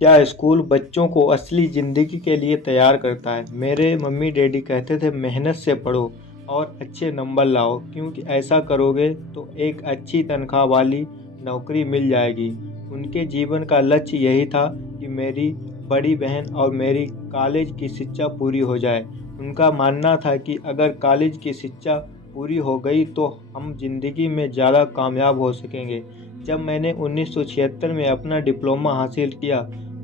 क्या स्कूल बच्चों को असली ज़िंदगी के लिए तैयार करता है? मेरे मम्मी डैडी कहते थे मेहनत से पढ़ो और अच्छे नंबर लाओ, क्योंकि ऐसा करोगे तो एक अच्छी तनख्वाह वाली नौकरी मिल जाएगी। उनके जीवन का लक्ष्य यही था कि मेरी बड़ी बहन और मेरी कॉलेज की शिक्षा पूरी हो जाए। उनका मानना था कि अगर कॉलेज की शिक्षा पूरी हो गई तो हम ज़िंदगी में ज़्यादा कामयाब हो सकेंगे। जब मैंने 1976 में अपना डिप्लोमा हासिल किया,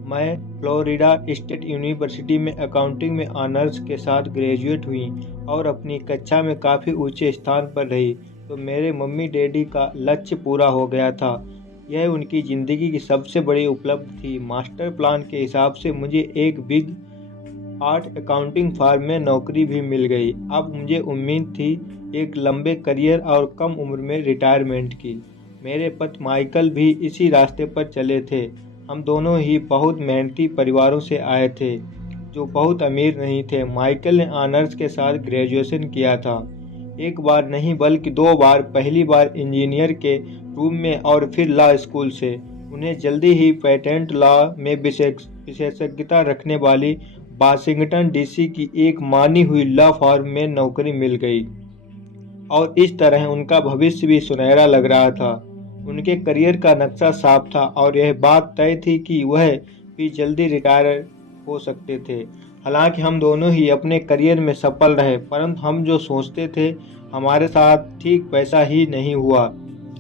मैं फ्लोरिडा स्टेट यूनिवर्सिटी में अकाउंटिंग में ऑनर्स के साथ ग्रेजुएट हुई और अपनी कक्षा में काफ़ी ऊंचे स्थान पर रही, तो मेरे मम्मी डैडी का लक्ष्य पूरा हो गया था। यह उनकी ज़िंदगी की सबसे बड़ी उपलब्धि थी। मास्टर प्लान के हिसाब से मुझे एक बिग 8 अकाउंटिंग फर्म में नौकरी भी मिल गई। अब मुझे उम्मीद थी एक लंबे करियर और कम उम्र में रिटायरमेंट की। मेरे पति माइकल भी इसी रास्ते पर चले थे। हम दोनों ही बहुत मेहनती परिवारों से आए थे, जो बहुत अमीर नहीं थे। माइकल ने ऑनर्स के साथ ग्रेजुएशन किया था, एक बार नहीं बल्कि 2 बार। पहली बार इंजीनियर के रूप में और फिर लॉ स्कूल से। उन्हें जल्दी ही पेटेंट लॉ में विशेषज्ञता रखने वाली वाशिंगटन डीसी की एक मानी हुई लॉ फर्म में नौकरी मिल गई और इस तरह उनका भविष्य भी सुनहरा लग रहा था। उनके करियर का नक्शा साफ था और यह बात तय थी कि वह भी जल्दी रिटायर हो सकते थे। हालांकि हम दोनों ही अपने करियर में सफल रहे, परंतु हम जो सोचते थे हमारे साथ ठीक वैसा ही नहीं हुआ।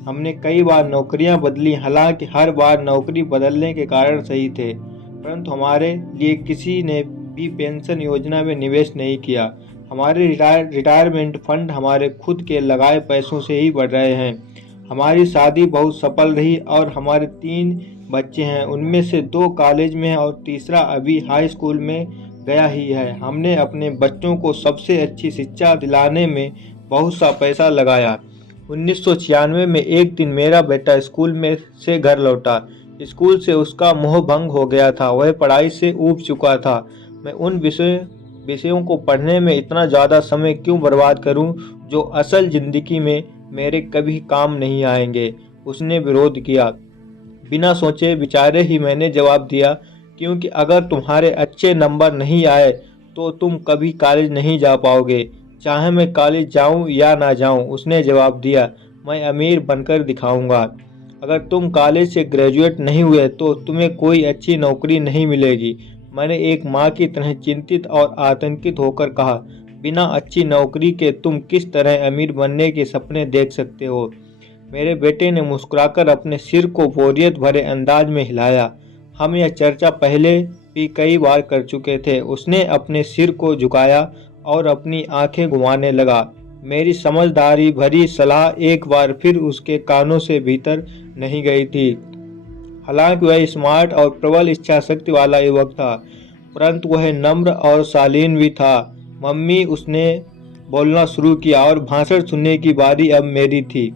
हमने कई बार नौकरियां बदली, हालांकि हर बार नौकरी बदलने के कारण सही थे, परंतु हमारे लिए किसी ने भी पेंशन योजना में निवेश नहीं किया। हमारे रिटायरमेंट फंड हमारे खुद के लगाए पैसों से ही बढ़ रहे हैं। हमारी शादी बहुत सफल रही और हमारे 3 बच्चे हैं। उनमें से 2 कॉलेज में हैं और तीसरा अभी हाई स्कूल में गया ही है। हमने अपने बच्चों को सबसे अच्छी शिक्षा दिलाने में बहुत सा पैसा लगाया। 1996 में एक दिन मेरा बेटा स्कूल में से घर लौटा। स्कूल से उसका मोह भंग हो गया था। वह पढ़ाई से ऊब चुका था। मैं उन विषयों को पढ़ने में इतना ज़्यादा समय क्यों बर्बाद करूं, जो असल ज़िंदगी में मेरे कभी काम नहीं आएंगे। उसने विरोध किया। बिना सोचे विचारे ही मैंने जवाब दिया, क्योंकि अगर तुम्हारे अच्छे नंबर नहीं आए तो तुम कभी कॉलेज नहीं जा पाओगे, चाहे मैं कॉलेज जाऊं या ना जाऊं। उसने जवाब दिया, मैं अमीर बनकर दिखाऊंगा। अगर तुम कॉलेज से ग्रेजुएट नहीं हुए तो तुम्हें कोई अच्छी नौकरी नहीं मिलेगी। मैंने एक माँ की तरह चिंतित और आतंकित होकर कहा, बिना अच्छी नौकरी के तुम किस तरह अमीर बनने के सपने देख सकते हो? मेरे बेटे ने मुस्कुराकर अपने सिर को बोरियत भरे अंदाज में हिलाया। हम यह चर्चा पहले भी कई बार कर चुके थे। उसने अपने सिर को झुकाया और अपनी आंखें घुमाने लगा। मेरी समझदारी भरी सलाह एक बार फिर उसके कानों से भीतर नहीं गई थी। हालांकि वह स्मार्ट और प्रबल इच्छा शक्ति वाला युवक था, परंतु वह नम्र और शालीन भी था। मम्मी, उसने बोलना शुरू किया, और भाषण सुनने की बारी अब मेरी थी।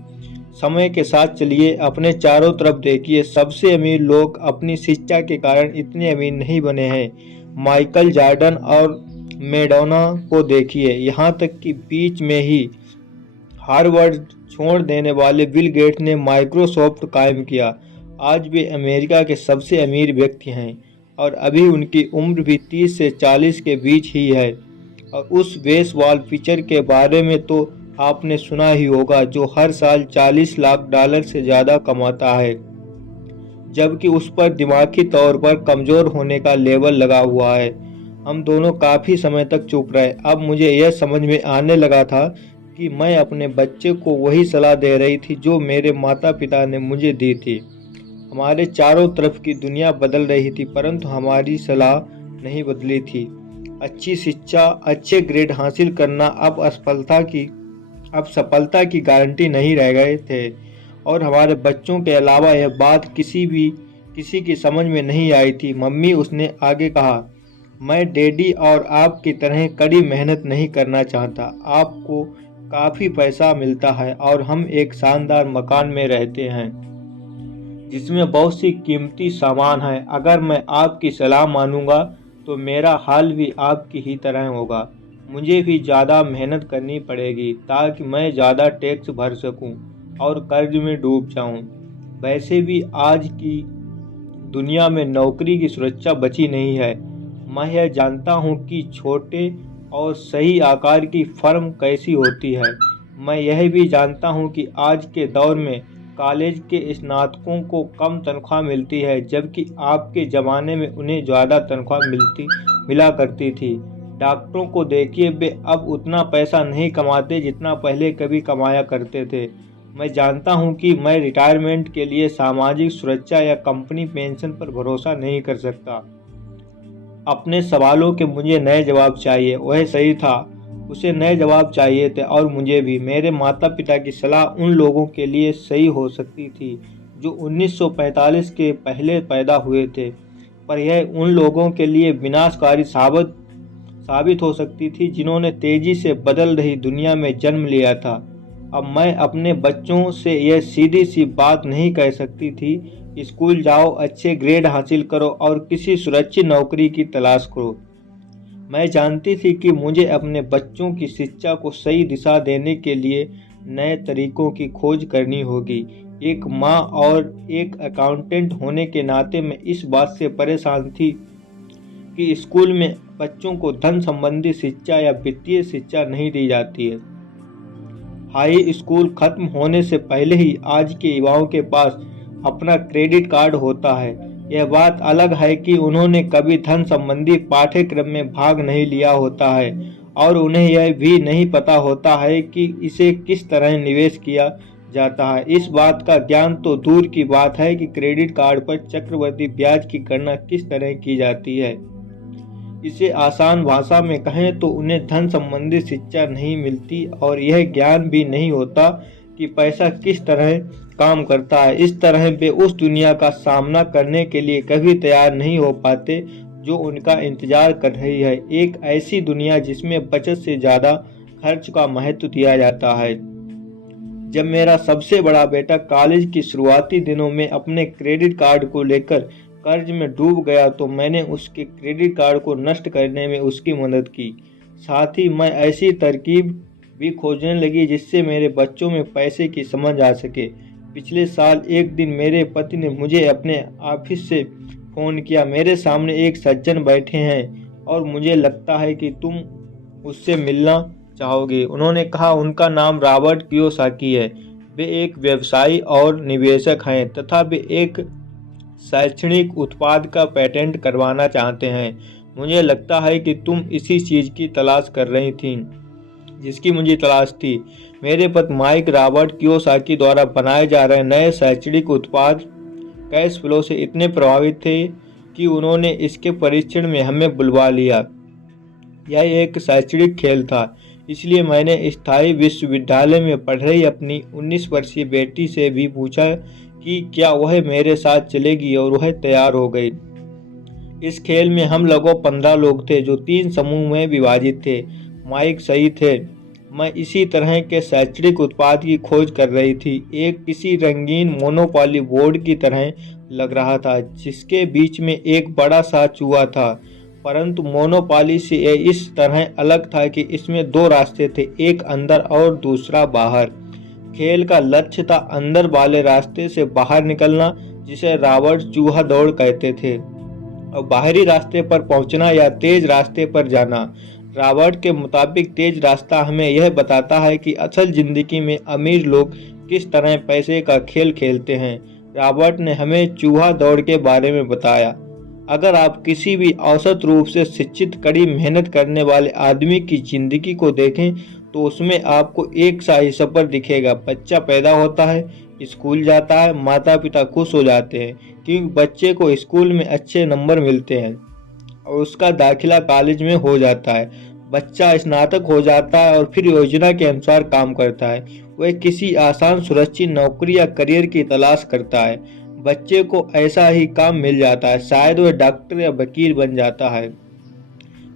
समय के साथ चलिए, अपने चारों तरफ देखिए। सबसे अमीर लोग अपनी शिक्षा के कारण इतने अमीर नहीं बने हैं। माइकल जॉर्डन और मैडोना को देखिए, यहाँ तक कि बीच में ही हार्वर्ड छोड़ देने वाले बिल गेट्स ने माइक्रोसॉफ्ट कायम किया। आज वे अमेरिका के सबसे अमीर व्यक्ति हैं और अभी उनकी उम्र भी 30 से 40 के बीच ही है। और उस बेसबॉल पिचर के बारे में तो आपने सुना ही होगा, जो हर साल $40 लाख से ज़्यादा कमाता है, जबकि उस पर दिमागी तौर पर कमज़ोर होने का लेबल लगा हुआ है। हम दोनों काफ़ी समय तक चुप रहे। अब मुझे यह समझ में आने लगा था कि मैं अपने बच्चे को वही सलाह दे रही थी जो मेरे माता पिता ने मुझे दी थी। हमारे चारों तरफ की दुनिया बदल रही थी, परंतु हमारी सलाह नहीं बदली थी। अच्छी शिक्षा, अच्छे ग्रेड हासिल करना अब सफलता की गारंटी नहीं रह गए थे। और हमारे बच्चों के अलावा यह बात किसी की समझ में नहीं आई थी। मम्मी, उसने आगे कहा, मैं डैडी और आपकी तरह कड़ी मेहनत नहीं करना चाहता। आपको काफ़ी पैसा मिलता है और हम एक शानदार मकान में रहते हैं जिसमें बहुत सी कीमती सामान है। अगर मैं आपकी सलाह मानूंगा तो मेरा हाल भी आपकी ही तरह होगा। मुझे भी ज़्यादा मेहनत करनी पड़ेगी ताकि मैं ज़्यादा टैक्स भर सकूं और कर्ज में डूब जाऊं। वैसे भी आज की दुनिया में नौकरी की सुरक्षा बची नहीं है। मैं यह जानता हूँ कि छोटे और सही आकार की फर्म कैसी होती है। मैं यह भी जानता हूँ कि आज के दौर में कॉलेज के स्नातकों को कम तनख्वाह मिलती है, जबकि आपके ज़माने में उन्हें ज़्यादा तनख्वाह मिला करती थी। डॉक्टरों को देखिए, वे अब उतना पैसा नहीं कमाते जितना पहले कभी कमाया करते थे। मैं जानता हूं कि मैं रिटायरमेंट के लिए सामाजिक सुरक्षा या कंपनी पेंशन पर भरोसा नहीं कर सकता। अपने सवालों के मुझे नए जवाब चाहिए। वह सही था, उसे नए जवाब चाहिए थे, और मुझे भी। मेरे माता पिता की सलाह उन लोगों के लिए सही हो सकती थी जो 1945 के पहले पैदा हुए थे, पर यह उन लोगों के लिए विनाशकारी साबित हो सकती थी जिन्होंने तेजी से बदल रही दुनिया में जन्म लिया था। अब मैं अपने बच्चों से यह सीधी सी बात नहीं कह सकती थी, स्कूल जाओ, अच्छे ग्रेड हासिल करो और किसी सुरक्षित नौकरी की तलाश करो। मैं जानती थी कि मुझे अपने बच्चों की शिक्षा को सही दिशा देने के लिए नए तरीकों की खोज करनी होगी। एक माँ और एक अकाउंटेंट होने के नाते मैं इस बात से परेशान थी कि स्कूल में बच्चों को धन संबंधी शिक्षा या वित्तीय शिक्षा नहीं दी जाती है। हाई स्कूल खत्म होने से पहले ही आज के युवाओं के पास अपना क्रेडिट कार्ड होता है। यह बात अलग है कि उन्होंने कभी धन संबंधी पाठ्यक्रम में भाग नहीं लिया होता है और उन्हें यह भी नहीं पता होता है कि इसे किस तरह निवेश किया जाता है। इस बात का ज्ञान तो दूर की बात है कि क्रेडिट कार्ड पर चक्रवृद्धि ब्याज की गणना किस तरह की जाती है। इसे आसान भाषा में कहें तो उन्हें धन संबंधी शिक्षा नहीं मिलती और यह ज्ञान भी नहीं होता कि पैसा किस तरह काम करता है। इस तरह वे उस दुनिया का सामना करने के लिए कभी तैयार नहीं हो पाते जो उनका इंतजार कर रही है। एक ऐसी दुनिया जिसमें बचत से ज़्यादा खर्च का महत्व दिया जाता है। जब मेरा सबसे बड़ा बेटा कॉलेज की शुरुआती दिनों में अपने क्रेडिट कार्ड को लेकर कर्ज में डूब गया तो मैंने उसके क्रेडिट कार्ड को नष्ट करने में उसकी मदद की। साथ ही मैं ऐसी तरकीब भी खोजने लगी जिससे मेरे बच्चों में पैसे की समझ आ सके। पिछले साल एक दिन मेरे पति ने मुझे अपने ऑफिस से फ़ोन किया। मेरे सामने एक सज्जन बैठे हैं और मुझे लगता है कि तुम उससे मिलना चाहोगे। उन्होंने कहा, उनका नाम रॉबर्ट कियोसाकी है। वे एक व्यवसायी और निवेशक हैं तथा वे एक शैक्षणिक उत्पाद का पेटेंट करवाना चाहते हैं। मुझे लगता है कि तुम इसी चीज़ की तलाश कर रही थी जिसकी मुझे तलाश थी। मेरे पति माइक रॉबर्ट कियोसाकी द्वारा बनाए जा रहे नए शैक्षणिक उत्पाद कैश फ्लो से इतने प्रभावित थे कि उन्होंने इसके परीक्षण में हमें बुलवा लिया। यह एक शैक्षणिक खेल था, इसलिए मैंने स्थायी विश्वविद्यालय में पढ़ रही अपनी 19 वर्षीय बेटी से भी पूछा कि क्या वह मेरे साथ चलेगी, और वह तैयार हो गई। इस खेल में हम लगभग 15 लोग थे जो 3 समूह में विभाजित थे। माइक सही थे, मैं इसी तरह के शैक्षणिक उत्पाद की खोज कर रही थी। एक किसी रंगीन मोनोपोली बोर्ड की तरह लग रहा था जिसके बीच में एक बड़ा सा चूहा था, परंतु मोनोपोली से यह इस तरह अलग था कि इसमें 2 रास्ते थे, एक अंदर और दूसरा बाहर। खेल का लक्ष्य था अंदर वाले रास्ते से बाहर निकलना, जिसे रॉबर्ट चूहा दौड़ कहते थे, और बाहरी रास्ते पर पहुंचना या तेज रास्ते पर जाना। रॉबर्ट के मुताबिक तेज रास्ता हमें यह बताता है कि असल जिंदगी में अमीर लोग किस तरह पैसे का खेल खेलते हैं। रॉबर्ट ने हमें चूहा दौड़ के बारे में बताया। अगर आप किसी भी औसत रूप से शिक्षित कड़ी मेहनत करने वाले आदमी की जिंदगी को देखें तो उसमें आपको एक सा ही सफर दिखेगा। बच्चा पैदा होता है, स्कूल जाता है, माता पिता खुश हो जाते हैं क्योंकि बच्चे को स्कूल में अच्छे नंबर मिलते हैं और उसका दाखिला कॉलेज में हो जाता है। बच्चा स्नातक हो जाता है और फिर योजना के अनुसार काम करता है। वह किसी आसान सुरक्षित नौकरी या करियर की तलाश करता है। बच्चे को ऐसा ही काम मिल जाता है, शायद वह डॉक्टर या वकील बन जाता है,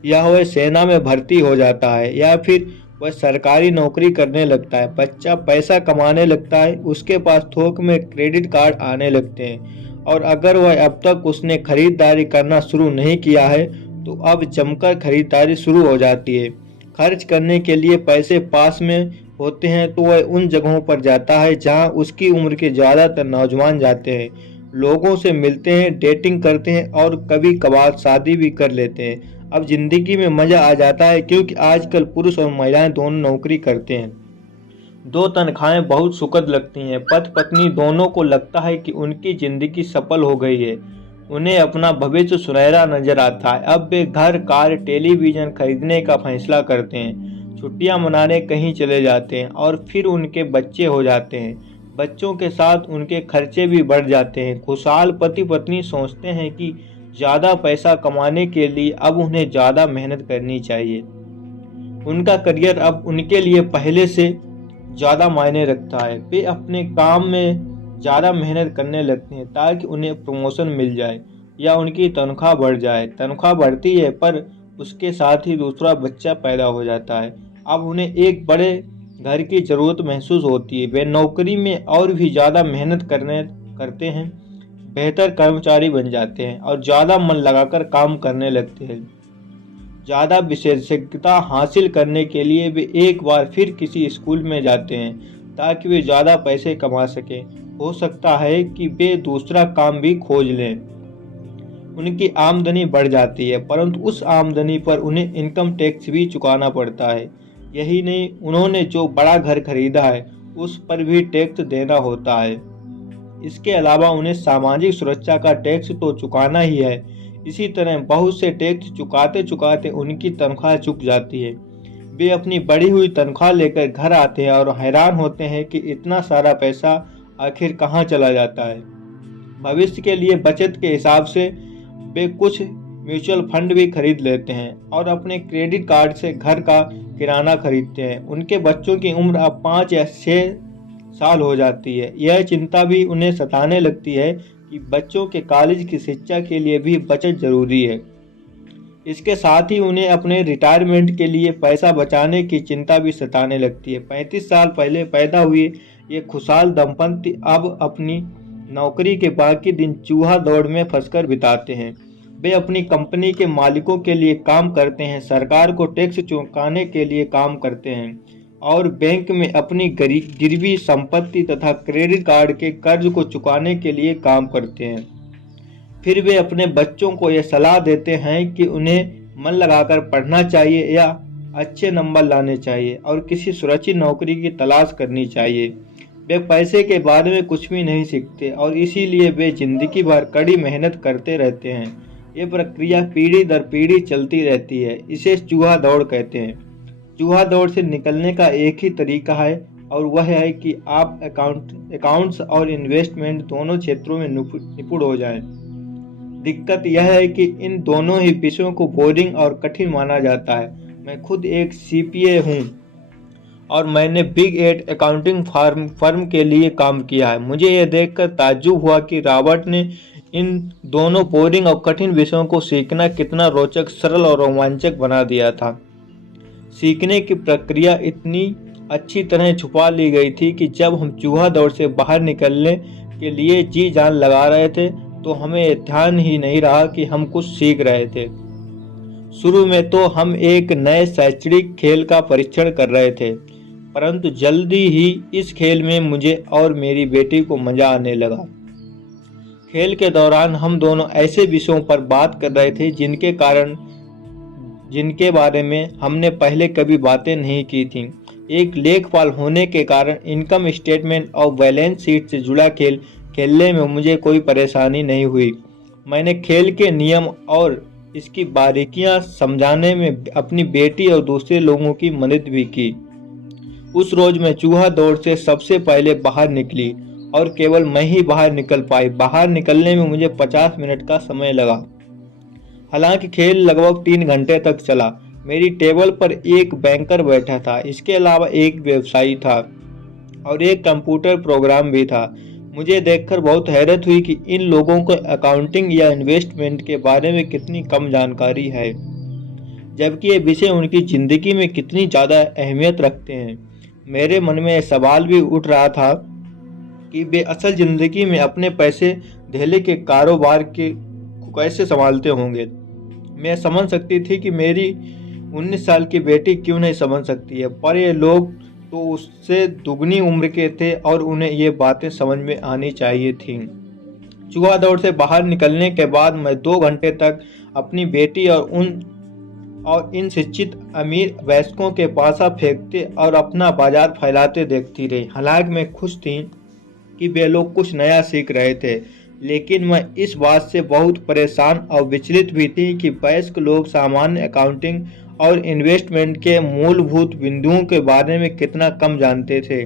या वह सेना में भर्ती हो जाता है, या फिर वह सरकारी नौकरी करने लगता है। बच्चा पैसा कमाने लगता है, उसके पास थोक में क्रेडिट कार्ड आने लगते हैं, और अगर वह अब तक उसने खरीदारी करना शुरू नहीं किया है तो अब जमकर खरीदारी शुरू हो जाती है। खर्च करने के लिए पैसे पास में होते हैं तो वह उन जगहों पर जाता है जहां उसकी उम्र के ज़्यादातर नौजवान जाते हैं। लोगों से मिलते हैं, डेटिंग करते हैं और कभी कभार शादी भी कर लेते हैं। अब जिंदगी में मजा आ जाता है क्योंकि आजकल पुरुष और महिलाएं दोनों नौकरी करते हैं। दो तनख्वाहें बहुत सुखद लगती हैं। पति पत्नी दोनों को लगता है कि उनकी जिंदगी सफल हो गई है। उन्हें अपना भविष्य सुनहरा नजर आता है। अब वे घर, कार, टेलीविजन खरीदने का फैसला करते हैं, छुट्टियां मनाने कहीं चले जाते हैं और फिर उनके बच्चे हो जाते हैं। बच्चों के साथ उनके खर्चे भी बढ़ जाते हैं। खुशहाल पति पत्नी सोचते हैं कि ज़्यादा पैसा कमाने के लिए अब उन्हें ज़्यादा मेहनत करनी चाहिए। उनका करियर अब उनके लिए पहले से ज़्यादा मायने रखता है। वे अपने काम में ज़्यादा मेहनत करने लगते हैं ताकि उन्हें प्रमोशन मिल जाए या उनकी तनख्वाह बढ़ जाए। तनख्वाह बढ़ती है पर उसके साथ ही दूसरा बच्चा पैदा हो जाता है। अब उन्हें एक बड़े घर की ज़रूरत महसूस होती है। वे नौकरी में और भी ज़्यादा मेहनत करते हैं, बेहतर कर्मचारी बन जाते हैं और ज़्यादा मन लगाकर काम करने लगते हैं। ज़्यादा विशेषज्ञता हासिल करने के लिए वे एक बार फिर किसी स्कूल में जाते हैं ताकि वे ज़्यादा पैसे कमा सकें। हो सकता है कि वे दूसरा काम भी खोज लें। उनकी आमदनी बढ़ जाती है परंतु उस आमदनी पर उन्हें इनकम टैक्स भी चुकाना पड़ता है। यही नहीं, उन्होंने जो बड़ा घर खरीदा है उस पर भी टैक्स देना होता है। इसके अलावा उन्हें सामाजिक सुरक्षा का टैक्स तो चुकाना ही है। इसी तरह बहुत से टैक्स चुकाते चुकाते उनकी तनख्वाह चुक जाती है। वे अपनी बढ़ी हुई तनख्वाह लेकर घर आते हैं और हैरान होते हैं कि इतना सारा पैसा आखिर कहाँ चला जाता है। भविष्य के लिए बचत के हिसाब से वे कुछ म्यूचुअल फंड भी खरीद लेते हैं और अपने क्रेडिट कार्ड से घर का किराना खरीदते हैं। उनके बच्चों की उम्र अब 5 या 6 साल हो जाती है। यह चिंता भी उन्हें सताने लगती है कि बच्चों के कॉलेज की शिक्षा के लिए भी बचत जरूरी है। इसके साथ ही उन्हें अपने रिटायरमेंट के लिए पैसा बचाने की चिंता भी सताने लगती है। 35 साल पहले पैदा हुए ये खुशहाल दंपति अब अपनी नौकरी के बाकी दिन चूहा दौड़ में फंसकर बिताते हैं। वे अपनी कंपनी के मालिकों के लिए काम करते हैं, सरकार को टैक्स चुकाने के लिए काम करते हैं और बैंक में अपनी गिरवी संपत्ति तथा क्रेडिट कार्ड के कर्ज को चुकाने के लिए काम करते हैं। फिर वे अपने बच्चों को यह सलाह देते हैं कि उन्हें मन लगाकर पढ़ना चाहिए या अच्छे नंबर लाने चाहिए और किसी सुरक्षित नौकरी की तलाश करनी चाहिए। वे पैसे के बारे में कुछ भी नहीं सीखते और इसीलिए वे जिंदगी भर कड़ी मेहनत करते रहते हैं। ये प्रक्रिया पीढ़ी दर पीढ़ी चलती रहती है। इसे चूहा दौड़ कहते हैं। चूहा दौड़ से निकलने का एक ही तरीका है और वह है कि आप अकाउंट्स और इन्वेस्टमेंट दोनों क्षेत्रों में निपुण हो जाएं। दिक्कत यह है कि इन दोनों ही विषयों को बोरिंग और कठिन माना जाता है। मैं खुद एक CPA हूँ और मैंने बिग 8 अकाउंटिंग फर्म के लिए काम किया है। मुझे यह देखकर ताज्जुब हुआ कि रॉबर्ट ने इन दोनों बोरिंग और कठिन विषयों को सीखना कितना रोचक, सरल और रोमांचक बना दिया था। सीखने की प्रक्रिया इतनी अच्छी तरह छुपा ली गई थी कि जब हम चूहा दौड़ से बाहर निकलने के लिए जी जान लगा रहे थे तो हमें ध्यान ही नहीं रहा कि हम कुछ सीख रहे थे। शुरू में तो हम एक नए शैक्षणिक खेल का परीक्षण कर रहे थे परंतु जल्दी ही इस खेल में मुझे और मेरी बेटी को मजा आने लगा। खेल के दौरान हम दोनों ऐसे विषयों पर बात कर रहे थे जिनके बारे में हमने पहले कभी बातें नहीं की थी। एक लेखपाल होने के कारण इनकम स्टेटमेंट और बैलेंस शीट से जुड़ा खेल खेलने में मुझे कोई परेशानी नहीं हुई। मैंने खेल के नियम और इसकी बारीकियां समझाने में अपनी बेटी और दूसरे लोगों की मदद भी की। उस रोज मैं चूहा दौड़ से सबसे पहले बाहर निकली और केवल मैं ही बाहर निकल पाई। बाहर निकलने में मुझे 50 मिनट का समय लगा। हालांकि खेल लगभग 3 घंटे तक चला। मेरी टेबल पर एक बैंकर बैठा था, इसके अलावा एक व्यवसायी था और एक कंप्यूटर प्रोग्राम भी था। मुझे देखकर बहुत हैरत हुई कि इन लोगों को अकाउंटिंग या इन्वेस्टमेंट के बारे में कितनी कम जानकारी है, जबकि ये विषय उनकी ज़िंदगी में कितनी ज़्यादा अहमियत रखते हैं। मेरे मन में यह सवाल भी उठ रहा था कि वे असल ज़िंदगी में अपने पैसे धेले के कारोबार के कैसे संभालते होंगे। मैं समझ सकती थी कि मेरी 19 साल की बेटी क्यों नहीं समझ सकती है, पर ये लोग तो उससे दुगनी उम्र के थे और उन्हें ये बातें समझ में आनी चाहिए थीं। चूहा दौड़ से बाहर निकलने के बाद मैं 2 घंटे तक अपनी बेटी और इन शिक्षित अमीर वयस्कों के पासा फेंकते और अपना बाजार फैलाते देखती रही। हालांकि मैं खुश थी कि वे लोग कुछ नया सीख रहे थे, लेकिन मैं इस बात से बहुत परेशान और विचलित भी थी कि वयस्क लोग सामान्य अकाउंटिंग और इन्वेस्टमेंट के मूलभूत बिंदुओं के बारे में कितना कम जानते थे।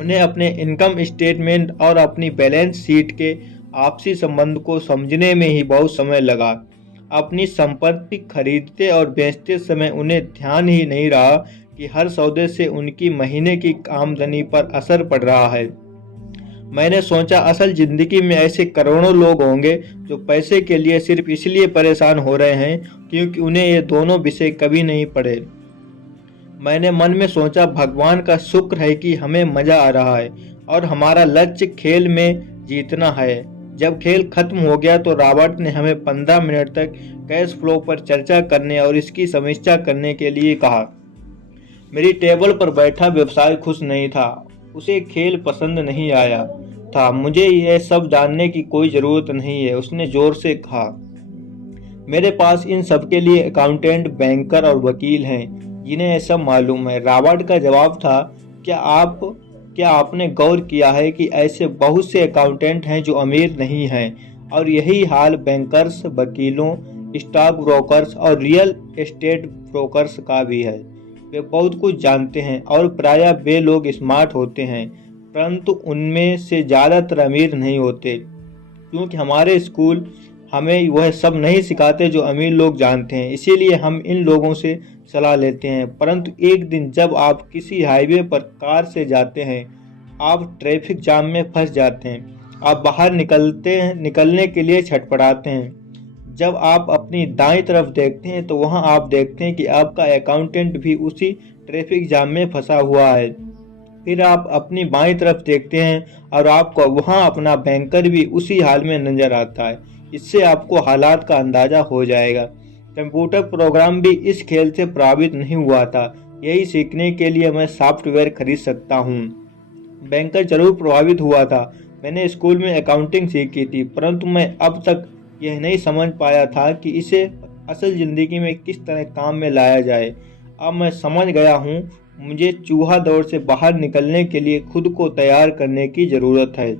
उन्हें अपने इनकम स्टेटमेंट और अपनी बैलेंस शीट के आपसी संबंध को समझने में ही बहुत समय लगा। अपनी संपत्ति खरीदते और बेचते समय उन्हें ध्यान ही नहीं रहा कि हर सौदे से उनकी महीने की आमदनी पर असर पड़ रहा है। मैंने सोचा असल जिंदगी में ऐसे करोड़ों लोग होंगे जो पैसे के लिए सिर्फ इसलिए परेशान हो रहे हैं क्योंकि उन्हें ये दोनों विषय कभी नहीं पढ़े। मैंने मन में सोचा भगवान का शुक्र है कि हमें मजा आ रहा है और हमारा लक्ष्य खेल में जीतना है। जब खेल खत्म हो गया तो रॉबर्ट ने हमें 15 मिनट तक कैश फ्लो पर चर्चा करने और इसकी समीक्षा करने के लिए कहा। मेरी टेबल पर बैठा व्यवसाय खुश नहीं था, उसे खेल पसंद नहीं आया था। मुझे यह सब जानने की कोई ज़रूरत नहीं है, उसने ज़ोर से कहा। मेरे पास इन सब के लिए अकाउंटेंट, बैंकर और वकील हैं जिन्हें यह सब मालूम है। रॉबर्ट का जवाब था, क्या आपने गौर किया है कि ऐसे बहुत से अकाउंटेंट हैं जो अमीर नहीं हैं, और यही हाल बैंकर्स, वकीलों, स्टॉक ब्रोकर्स और रियल एस्टेट ब्रोकर्स का भी है। वे बहुत कुछ जानते हैं और प्रायः वे लोग स्मार्ट होते हैं, परंतु उनमें से ज़्यादातर अमीर नहीं होते, क्योंकि हमारे स्कूल हमें वह सब नहीं सिखाते जो अमीर लोग जानते हैं। इसीलिए हम इन लोगों से सलाह लेते हैं। परंतु एक दिन जब आप किसी हाईवे पर कार से जाते हैं, आप ट्रैफिक जाम में फंस जाते हैं, आप बाहर निकलने के लिए छटपटाते हैं। जब आप अपनी दाईं तरफ देखते हैं तो वहां आप देखते हैं कि आपका अकाउंटेंट भी उसी ट्रैफिक जाम में फंसा हुआ है। फिर आप अपनी बाईं तरफ देखते हैं और आपको वहां अपना बैंकर भी उसी हाल में नजर आता है। इससे आपको हालात का अंदाजा हो जाएगा। कंप्यूटर प्रोग्राम भी इस खेल से प्रभावित नहीं हुआ था। यही सीखने के लिए मैं सॉफ्टवेयर खरीद सकता हूँ। बैंकर जरूर प्रभावित हुआ था। मैंने स्कूल में अकाउंटिंग सीखी थी, परंतु मैं अब तक यह नहीं समझ पाया था कि इसे असल जिंदगी में किस तरह काम में लाया जाए। अब मैं समझ गया हूँ, मुझे चूहा दौड़ से बाहर निकलने के लिए खुद को तैयार करने की जरूरत है।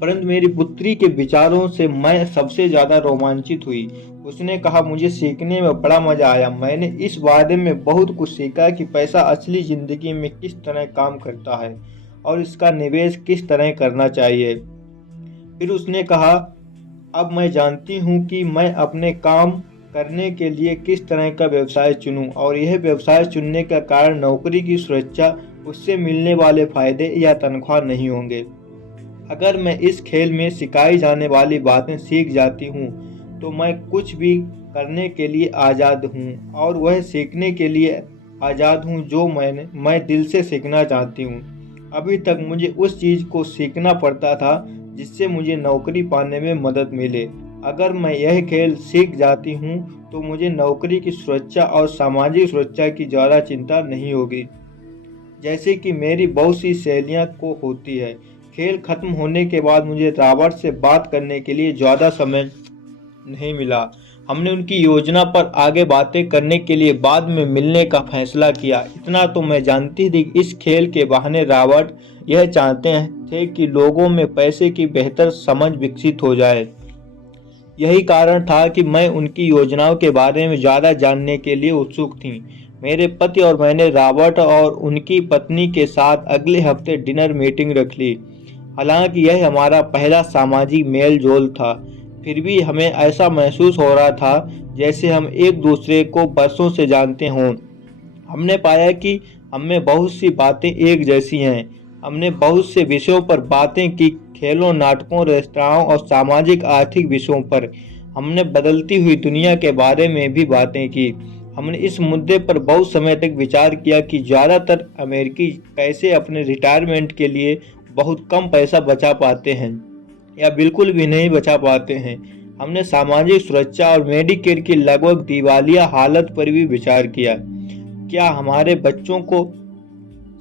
परंतु मेरी पुत्री के विचारों से मैं सबसे ज्यादा रोमांचित हुई। उसने कहा, मुझे सीखने में बड़ा मजा आया। मैंने इस बारे में बहुत कुछ सीखा कि पैसा असली जिंदगी में किस तरह काम करता है और इसका निवेश किस तरह करना चाहिए। फिर उसने कहा, अब मैं जानती हूँ कि मैं अपने काम करने के लिए किस तरह का व्यवसाय चुनूं, और यह व्यवसाय चुनने का कारण नौकरी की सुरक्षा, उससे मिलने वाले फायदे या तनख्वाह नहीं होंगे। अगर मैं इस खेल में सिखाई जाने वाली बातें सीख जाती हूँ तो मैं कुछ भी करने के लिए आज़ाद हूँ, और वह सीखने के लिए आज़ाद हूँ जो मैं दिल से सीखना चाहती हूँ। अभी तक मुझे उस चीज़ को सीखना पड़ता था जिससे मुझे नौकरी पाने में मदद मिले। अगर मैं यह खेल सीख जाती हूँ तो मुझे नौकरी की सुरक्षा और सामाजिक सुरक्षा की ज़्यादा चिंता नहीं होगी, जैसे कि मेरी बहुत सी सहेलियों को होती है। खेल खत्म होने के बाद मुझे रॉबर्ट से बात करने के लिए ज़्यादा समय नहीं मिला। हमने उनकी योजना पर आगे बातें करने के लिए बाद में मिलने का फैसला किया। इतना तो मैं जानती थी कि इस खेल के बहाने रॉबर्ट यह चाहते थे कि लोगों में पैसे की बेहतर समझ विकसित हो जाए। यही कारण था कि मैं उनकी योजनाओं के बारे में ज़्यादा जानने के लिए उत्सुक थी। मेरे पति और मैंने रॉबर्ट और उनकी पत्नी के साथ अगले हफ्ते डिनर मीटिंग रख ली। हालांकि यह हमारा पहला सामाजिक मेल जोल था, फिर भी हमें ऐसा महसूस हो रहा था जैसे हम एक दूसरे को बरसों से जानते हों। हमने पाया कि हमें बहुत सी बातें एक जैसी हैं। हमने बहुत से विषयों पर बातें की, खेलों, नाटकों, रेस्तराओं और सामाजिक आर्थिक विषयों पर। हमने बदलती हुई दुनिया के बारे में भी बातें की। हमने इस मुद्दे पर बहुत समय तक विचार किया कि ज़्यादातर अमेरिकी कैसे अपने रिटायरमेंट के लिए बहुत कम पैसा बचा पाते हैं या बिल्कुल भी नहीं बचा पाते हैं। हमने सामाजिक सुरक्षा और मेडिकेयर की लगभग दिवालिया हालत पर भी विचार किया। क्या हमारे बच्चों को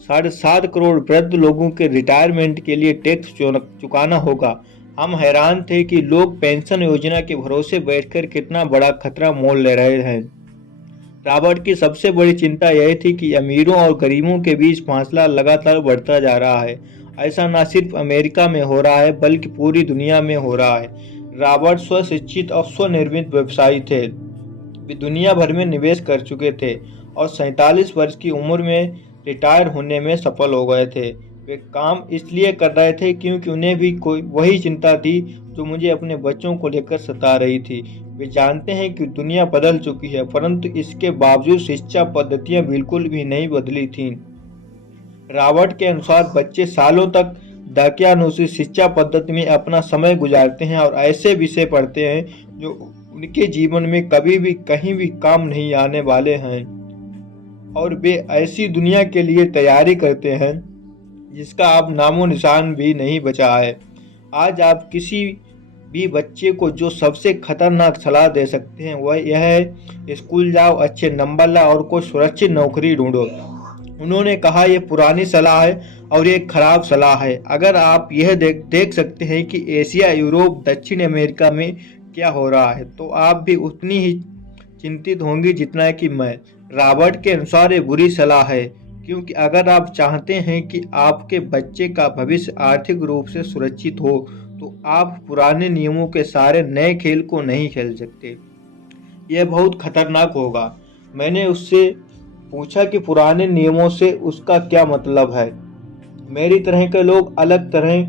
7.5 करोड़ वृद्ध लोगों के रिटायरमेंट के लिए टैक्स चुकाना होगा? हम हैरान थे कि लोग पेंशन योजना के भरोसे बैठकर कितना बड़ा खतरा मोल ले रहे हैं। रॉबर्ट की सबसे बड़ी चिंता यह थी कि अमीरों और गरीबों के बीच फासला लगातार बढ़ता जा रहा है। ऐसा न सिर्फ अमेरिका में हो रहा है बल्कि पूरी दुनिया में हो रहा है। रॉबर्ट स्वशिक्षित और स्वनिर्मित व्यवसायी थे। वे दुनिया भर में निवेश कर चुके थे और 47 वर्ष की उम्र में रिटायर होने में सफल हो गए थे। वे काम इसलिए कर रहे थे क्योंकि उन्हें भी कोई वही चिंता थी जो मुझे अपने बच्चों को लेकर सता रही थी। वे जानते हैं कि दुनिया बदल चुकी है, परंतु इसके बावजूद शिक्षा पद्धतियां बिल्कुल भी नहीं बदली थीं। रॉबर्ट के अनुसार बच्चे सालों तक दाकियानूसी शिक्षा पद्धति में अपना समय गुजारते हैं और ऐसे विषय पढ़ते हैं जो उनके जीवन में कभी भी कहीं भी काम नहीं आने वाले हैं, और वे ऐसी दुनिया के लिए तैयारी करते हैं जिसका अब नामो निशान भी नहीं बचा है। आज आप किसी भी बच्चे को जो सबसे खतरनाक सलाह दे सकते हैं वह यह है, स्कूल जाओ, अच्छे नंबर लाओ और कोई सुरक्षित नौकरी ढूंढो। उन्होंने कहा यह पुरानी सलाह है और ये खराब सलाह है। अगर आप यह देख सकते हैं कि एशिया, यूरोप, दक्षिण अमेरिका में क्या हो रहा है तो आप भी उतनी ही चिंतित होंगे जितना कि मैं। रॉबर्ट के अनुसार ये बुरी सलाह है, क्योंकि अगर आप चाहते हैं कि आपके बच्चे का भविष्य आर्थिक रूप से सुरक्षित हो तो आप पुराने नियमों के सारे नए खेल को नहीं खेल सकते। यह बहुत खतरनाक होगा। मैंने उससे पूछा कि पुराने नियमों से उसका क्या मतलब है। मेरी तरह के लोग अलग तरह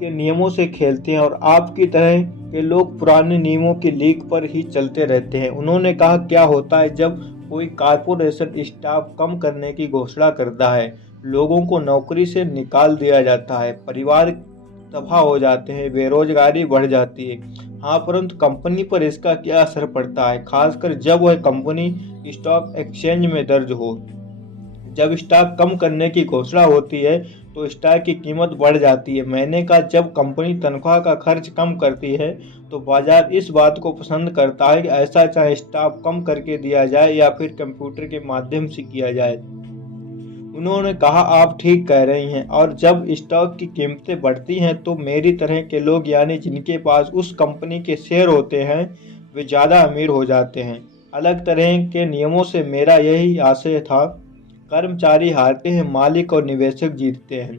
के नियमों से खेलते हैं और आपकी तरह के लोग पुराने नियमों की लीक पर ही चलते रहते हैं। उन्होंने कहा क्या होता है जब कोई कारपोरेशन स्टाफ कम करने की घोषणा करता है, लोगों को नौकरी से निकाल दिया जाता है, परिवार तबाह हो जाते हैं, बेरोजगारी बढ़ जाती है। हाँ, परंतु कंपनी पर इसका क्या असर पड़ता है, खासकर जब वह कंपनी स्टॉक एक्सचेंज में दर्ज हो। जब स्टॉक कम करने की घोषणा होती है तो स्टॉक की कीमत बढ़ जाती है। मैंने कहा जब कंपनी तनख्वाह का खर्च कम करती है तो बाजार इस बात को पसंद करता है कि ऐसा चाहे स्टाफ कम करके दिया जाए या फिर कंप्यूटर के माध्यम से किया जाए। उन्होंने कहा आप ठीक कह रही हैं, और जब स्टॉक की कीमतें बढ़ती हैं तो मेरी तरह के लोग, यानी जिनके पास उस कंपनी के शेयर होते हैं, वे ज़्यादा अमीर हो जाते हैं। अलग तरह के नियमों से मेरा यही आशय था। कर्मचारी हारते हैं, मालिक और निवेशक जीतते हैं।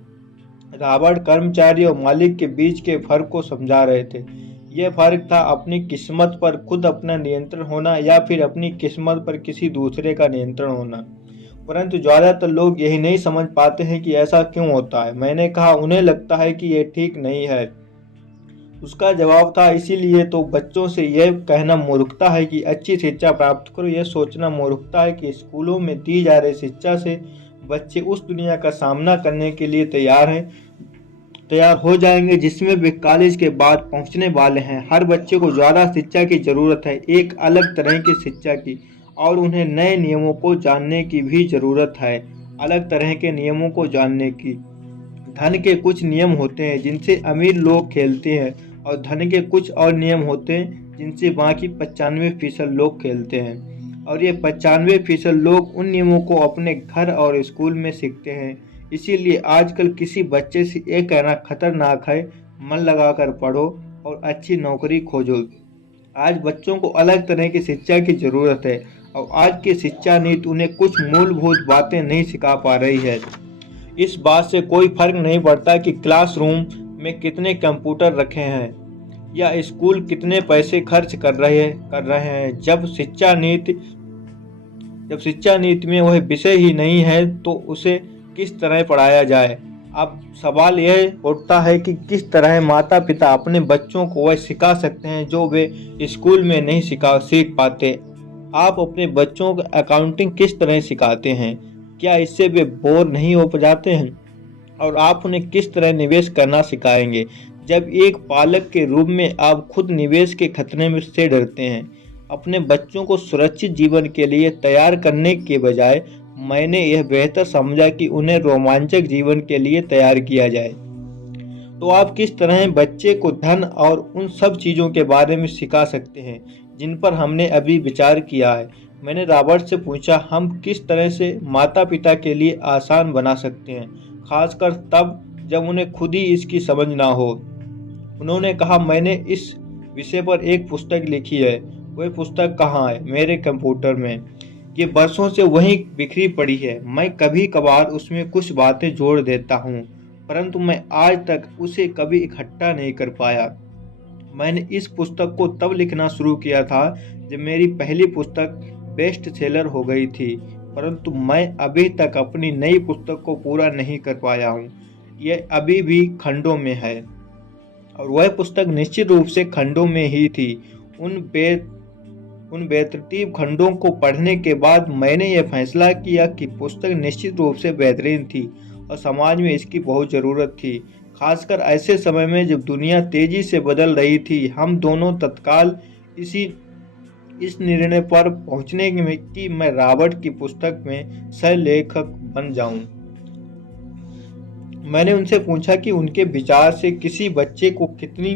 रॉबर्ट कर्मचारी और मालिक के बीच के फर्क को समझा रहे थे। यह फर्क था अपनी किस्मत पर खुद अपना नियंत्रण होना या फिर अपनी किस्मत पर किसी दूसरे का नियंत्रण होना। परंतु ज़्यादातर लोग यही नहीं समझ पाते हैं कि ऐसा क्यों होता है। मैंने कहा उन्हें लगता है कि यह ठीक नहीं है। उसका जवाब था इसीलिए तो बच्चों से यह कहना मूर्खता है कि अच्छी शिक्षा प्राप्त करो। यह सोचना मूर्खता है कि स्कूलों में दी जा रही शिक्षा से बच्चे उस दुनिया का सामना करने के लिए तैयार हो जाएंगे जिसमें वे कॉलेज के बाद पहुंचने वाले हैं। हर बच्चे को ज़्यादा शिक्षा की ज़रूरत है, एक अलग तरह की शिक्षा की, और उन्हें नए नियमों को जानने की भी ज़रूरत है, अलग तरह के नियमों को जानने की। धन के कुछ नियम होते हैं जिनसे अमीर लोग खेलते हैं और धन के कुछ और नियम होते हैं जिनसे बाकी 95% लोग खेलते हैं, और ये 95% लोग उन नियमों को अपने घर और स्कूल में सीखते हैं। इसीलिए आजकल किसी बच्चे से ये कहना खतरनाक है, मन लगाकर पढ़ो और अच्छी नौकरी खोजो। आज बच्चों को अलग तरह की शिक्षा की ज़रूरत है और आज की शिक्षा नीति उन्हें कुछ मूलभूत बातें नहीं सिखा पा रही है। इस बात से कोई फर्क नहीं पड़ता कि क्लासरूम में कितने कंप्यूटर रखे हैं या स्कूल कितने पैसे खर्च कर रहे हैं। जब शिक्षा नीति में वह विषय ही नहीं है तो उसे किस तरह पढ़ाया जाए। अब सवाल यह उठता है कि किस तरह माता पिता अपने बच्चों को वह सिखा सकते हैं जो वे स्कूल में नहीं सीख पाते। आप अपने बच्चों को अकाउंटिंग किस तरह सिखाते हैं? क्या इससे वे बोर नहीं हो जाते हैं? और आप उन्हें किस तरह निवेश करना सिखाएंगे? जब एक पालक के रूप में आप खुद निवेश के खतरे में से डरते हैं। अपने बच्चों को सुरक्षित जीवन के लिए तैयार करने के बजाय मैंने यह बेहतर समझा कि उन्हें रोमांचक जीवन के लिए तैयार किया जाए। तो आप किस तरह बच्चे को धन और उन सब चीज़ों के बारे में सिखा सकते हैं जिन पर हमने अभी विचार किया है? मैंने रॉबर्ट से पूछा हम किस तरह से माता पिता के लिए आसान बना सकते हैं, खासकर तब जब उन्हें खुद ही इसकी समझ ना हो। उन्होंने कहा, मैंने इस विषय पर एक पुस्तक लिखी है। वह पुस्तक कहाँ है? मेरे कंप्यूटर में। ये बरसों से वहीं बिखरी पड़ी है। मैं कभी कभार उसमें कुछ बातें जोड़ देता हूँ, परंतु मैं आज तक उसे कभी इकट्ठा नहीं कर पाया। मैंने इस पुस्तक को तब लिखना शुरू किया था जब मेरी पहली पुस्तक बेस्ट सेलर हो गई थी, परंतु मैं अभी तक अपनी नई पुस्तक को पूरा नहीं कर पाया हूँ। यह अभी भी खंडों में है, और वह पुस्तक निश्चित रूप से खंडों में ही थी। उन बेतरतीब खंडों को पढ़ने के बाद मैंने यह फैसला किया कि पुस्तक निश्चित रूप से बेहतरीन थी और समाज में इसकी बहुत ज़रूरत थी, खासकर ऐसे समय में जब दुनिया तेजी से बदल रही थी। हम दोनों तत्काल इस निर्णय पर पहुंचने कि मैं रॉबर्ट की पुस्तक में सह लेखक बन जाऊं। मैंने उनसे पूछा कि उनके विचार से किसी बच्चे को कितनी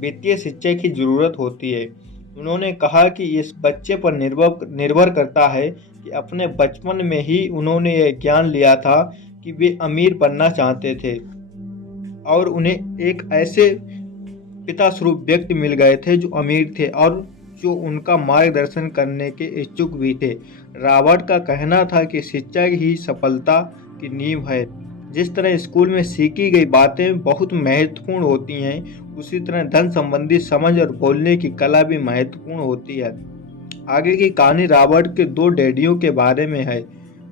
वित्तीय शिक्षा की जरूरत होती है। उन्होंने कहा कि इस बच्चे पर निर्भर करता है कि अपने बचपन में ही उन्होंने यह ज्ञान लिया था कि वे अमीर बनना चाहते थे, और उन्हें एक ऐसे पिता स्वरूप व्यक्ति मिल गए थे जो अमीर थे और जो उनका मार्गदर्शन करने के इच्छुक भी थे। रॉबर्ट का कहना था कि शिक्षा ही सफलता की नींव है। जिस तरह स्कूल में सीखी गई बातें बहुत महत्वपूर्ण होती हैं, उसी तरह धन संबंधी समझ और बोलने की कला भी महत्वपूर्ण होती है। आगे की कहानी रॉबर्ट के दो डैडियों के बारे में है,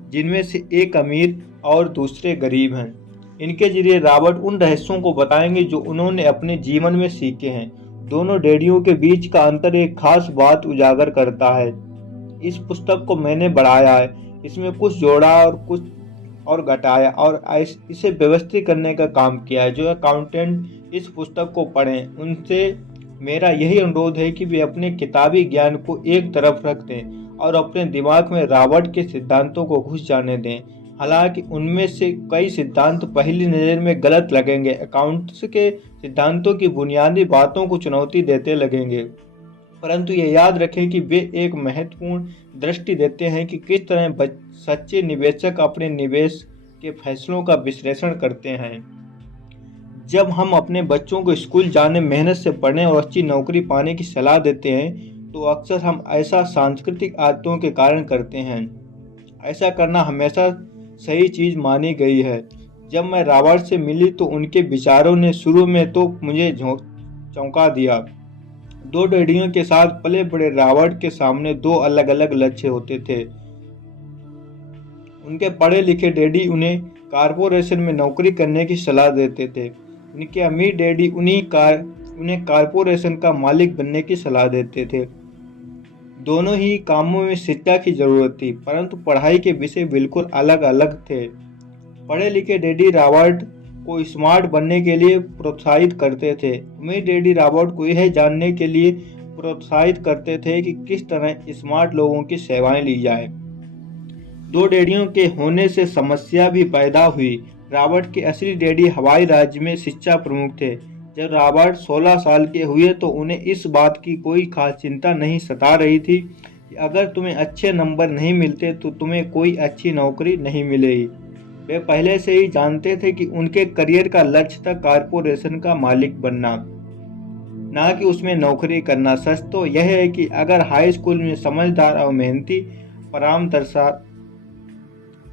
जिनमें से एक अमीर और दूसरे गरीब हैं। इनके जरिए रॉबर्ट उन रहस्यों को बताएंगे जो उन्होंने अपने जीवन में सीखे हैं। दोनों डैडियों के बीच का अंतर एक खास बात उजागर करता है। इस पुस्तक को मैंने बढ़ाया है, इसमें कुछ जोड़ा और कुछ और घटाया और इसे व्यवस्थित करने का काम किया है। जो अकाउंटेंट इस पुस्तक को पढ़ें, उनसे मेरा यही अनुरोध है कि वे अपने किताबी ज्ञान को एक तरफ रख दें और अपने दिमाग में रॉबर्ट के सिद्धांतों को घुस जाने दें। हालांकि उनमें से कई सिद्धांत पहली नज़र में गलत लगेंगे, अकाउंट्स के सिद्धांतों की बुनियादी बातों को चुनौती देते लगेंगे, परंतु ये याद रखें कि वे एक महत्वपूर्ण दृष्टि देते हैं कि किस तरह सच्चे निवेशक अपने निवेश के फैसलों का विश्लेषण करते हैं। जब हम अपने बच्चों को स्कूल जाने, मेहनत से पढ़ने और अच्छी नौकरी पाने की सलाह देते हैं, तो अक्सर हम ऐसा सांस्कृतिक आदतों के कारण करते हैं। ऐसा करना हमेशा सही चीज़ मानी गई है। जब मैं रॉबर्ट से मिली तो उनके विचारों ने शुरू में तो मुझे चौंका दिया। दो डैडियों के साथ पले बड़े रॉबर्ट के सामने दो अलग अलग लक्ष्य होते थे। उनके पढ़े लिखे डैडी उन्हें कारपोरेशन में नौकरी करने की सलाह देते थे। उनके अमीर डैडी उन्हें कारपोरेशन का मालिक बनने की सलाह देते थे। दोनों ही कामों में शिक्षा की जरूरत थी, परंतु पढ़ाई के विषय बिल्कुल अलग अलग थे। पढ़े लिखे डैडी रॉबर्ट को स्मार्ट बनने के लिए प्रोत्साहित करते थे। अमीर डैडी रॉबर्ट को यह जानने के लिए प्रोत्साहित करते थे कि किस तरह स्मार्ट लोगों की सेवाएं ली जाए। दो डैडियों के होने से समस्या भी पैदा हुई। रॉबर्ट के असली डैडी हवाई राज्य में शिक्षा प्रमुख थे। जब रॉबर्ट 16 साल के हुए तो उन्हें इस बात की कोई खास चिंता नहीं सता रही थी कि अगर तुम्हें अच्छे नंबर नहीं मिलते तो तुम्हें कोई अच्छी नौकरी नहीं मिलेगी। वे पहले से ही जानते थे कि उनके करियर का लक्ष्य था कारपोरेशन का मालिक बनना, ना कि उसमें नौकरी करना। सच तो यह है कि अगर हाई स्कूल में समझदार और मेहनती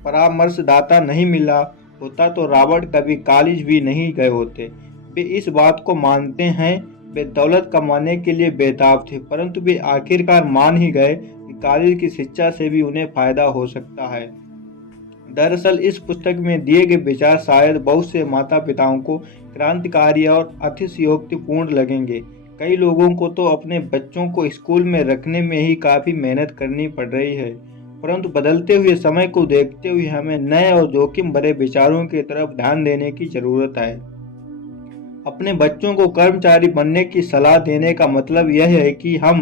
परामर्शदाता नहीं मिला होता तो रॉबर्ट कभी कॉलेज भी नहीं गए होते। वे इस बात को मानते हैं। वे दौलत कमाने के लिए बेताब थे, परंतु वे आखिरकार मान ही गए कि कॉलेज की शिक्षा से भी उन्हें फायदा हो सकता है। दरअसल इस पुस्तक में दिए गए विचार शायद बहुत से माता पिताओं को क्रांतिकारी और अतिशयोक्तिपूर्ण लगेंगे। कई लोगों को तो अपने बच्चों को स्कूल में रखने में ही काफ़ी मेहनत करनी पड़ रही है, परंतु बदलते हुए समय को देखते हुए हमें नए और जोखिम भरे विचारों की तरफ ध्यान देने की ज़रूरत है। अपने बच्चों को कर्मचारी बनने की सलाह देने का मतलब यह है कि हम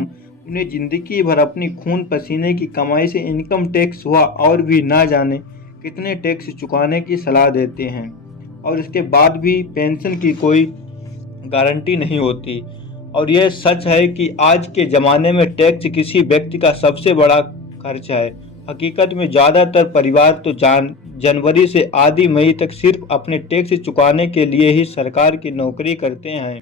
उन्हें जिंदगी भर अपनी खून पसीने की कमाई से इनकम टैक्स हुआ और भी ना जाने कितने टैक्स चुकाने की सलाह देते हैं, और इसके बाद भी पेंशन की कोई गारंटी नहीं होती। और यह सच है कि आज के ज़माने में टैक्स किसी व्यक्ति का सबसे बड़ा खर्च है। हकीकत में ज़्यादातर परिवार तो जनवरी से आधी मई तक सिर्फ अपने टैक्स चुकाने के लिए ही सरकार की नौकरी करते हैं।